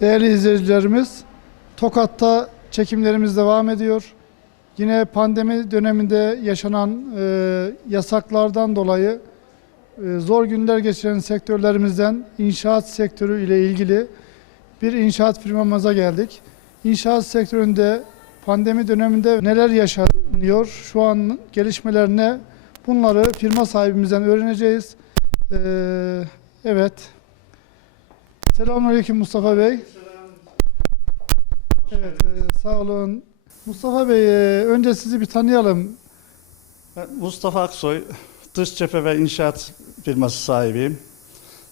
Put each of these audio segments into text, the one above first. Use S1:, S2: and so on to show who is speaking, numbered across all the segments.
S1: Değerli izleyicilerimiz, Tokat'ta çekimlerimiz devam ediyor. Yine pandemi döneminde yaşanan e, yasaklardan dolayı e, zor günler geçiren sektörlerimizden inşaat sektörü ile ilgili bir inşaat firmamıza geldik. İnşaat sektöründe pandemi döneminde neler yaşanıyor, şu an gelişmeler ne? Bunları firma sahibimizden öğreneceğiz. E, evet. Selamünaleyküm Mustafa Bey. Evet, e, sağ olun. Mustafa Bey, e, önce sizi bir tanıyalım.
S2: Ben Mustafa Aksoy, dış cephe ve inşaat firması sahibiyim.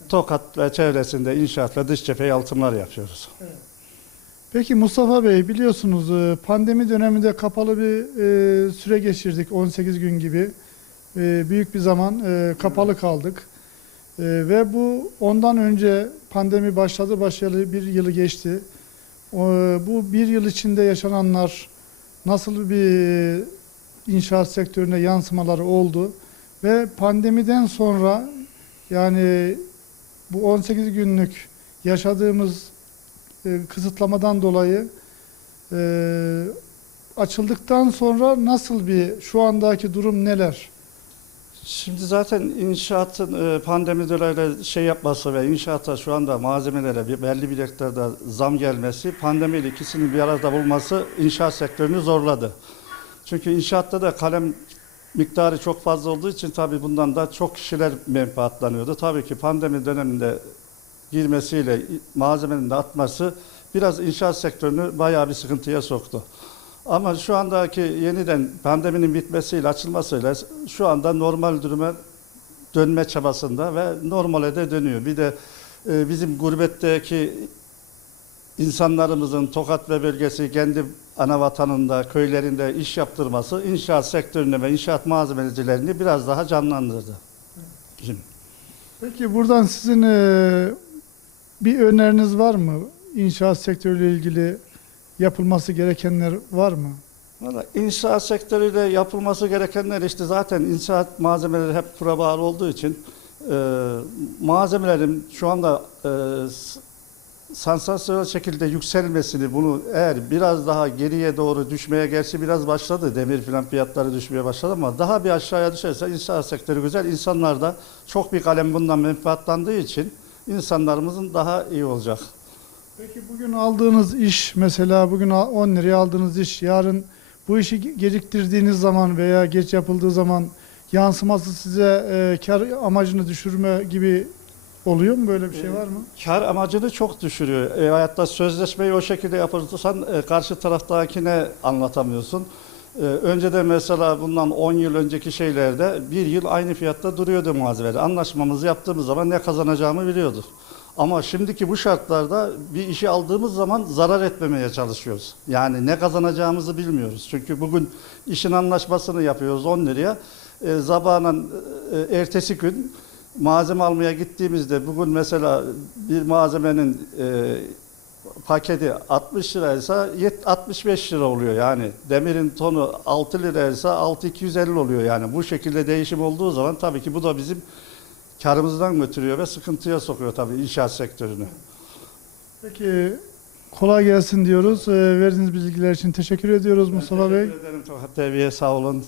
S2: Tokat ve çevresinde inşaat ve dış cephe yalıtımlar yapıyoruz.
S1: Peki Mustafa Bey, biliyorsunuz e, pandemi döneminde kapalı bir e, süre geçirdik, 18 gün gibi. E, büyük bir zaman e, kapalı kaldık. E, ve bu ondan önce pandemi başladı, başlayalı bir yılı geçti. O, bu bir yıl içinde yaşananlar nasıl bir inşaat sektörüne yansımaları oldu ve pandemiden sonra yani bu 18 günlük yaşadığımız e, kısıtlamadan dolayı e, açıldıktan sonra nasıl bir şu andaki durum neler?
S2: Şimdi zaten inşaatın e, pandemi dolayı şey yapması ve inşaata şu anda malzemelere belli bir miktarda zam gelmesi, pandemiyle ikisinin bir arada bulması inşaat sektörünü zorladı. Çünkü inşaatta da kalem miktarı çok fazla olduğu için tabii bundan da çok kişiler menfaatlanıyordu. Tabii ki pandemi döneminde girmesiyle malzemenin de artması biraz inşaat sektörünü bayağı bir sıkıntıya soktu. Ama şu andaki yeniden pandeminin bitmesiyle, açılmasıyla şu anda normal duruma dönme çabasında ve normale de dönüyor. Bir de e, bizim gurbetteki insanlarımızın Tokat ve bölgesi kendi ana vatanında, köylerinde iş yaptırması inşaat sektörünü ve inşaat malzemecilerini biraz daha canlandırdı. Şimdi.
S1: Peki buradan sizin e, bir öneriniz var mı? İnşaat sektörüyle ilgili yapılması gerekenler var mı?
S2: Valla inşaat sektörüyle yapılması gerekenler işte zaten inşaat malzemeleri hep kura bağlı olduğu için e, malzemelerin şu anda e, sansasyonel şekilde yükselmesini bunu eğer biraz daha geriye doğru düşmeye gerçi biraz başladı demir filan fiyatları düşmeye başladı ama daha bir aşağıya düşerse inşaat sektörü güzel insanlar da çok bir kalem bundan menfaatlandığı için insanlarımızın daha iyi olacak.
S1: Peki bugün aldığınız iş mesela bugün al- 10 liraya aldığınız iş yarın bu işi ge- geciktirdiğiniz zaman veya geç yapıldığı zaman yansıması size e, kar amacını düşürme gibi oluyor mu? Böyle bir şey var mı?
S2: Kar amacını çok düşürüyor. E, hayatta sözleşmeyi o şekilde yapırsan e, karşı taraftakine anlatamıyorsun. E, önceden mesela bundan 10 yıl önceki şeylerde bir yıl aynı fiyatta duruyordu malzemeler. Anlaşmamızı yaptığımız zaman ne kazanacağımı biliyorduk. Ama şimdiki bu şartlarda bir işi aldığımız zaman zarar etmemeye çalışıyoruz. Yani ne kazanacağımızı bilmiyoruz. Çünkü bugün işin anlaşmasını yapıyoruz 10 liraya. E, zabanan e, ertesi gün malzeme almaya gittiğimizde bugün mesela bir malzemenin e, paketi 60 liraysa yet- 65 lira oluyor yani. Demirin tonu 6 liraysa 6250 oluyor yani. Bu şekilde değişim olduğu zaman tabii ki bu da bizim karımızdan götürüyor ve sıkıntıya sokuyor tabii inşaat sektörünü.
S1: Peki kolay gelsin diyoruz. E, verdiğiniz bilgiler için teşekkür ediyoruz Mustafa Bey.
S2: Teşekkür ederim Tokat TV'ye sağ olun.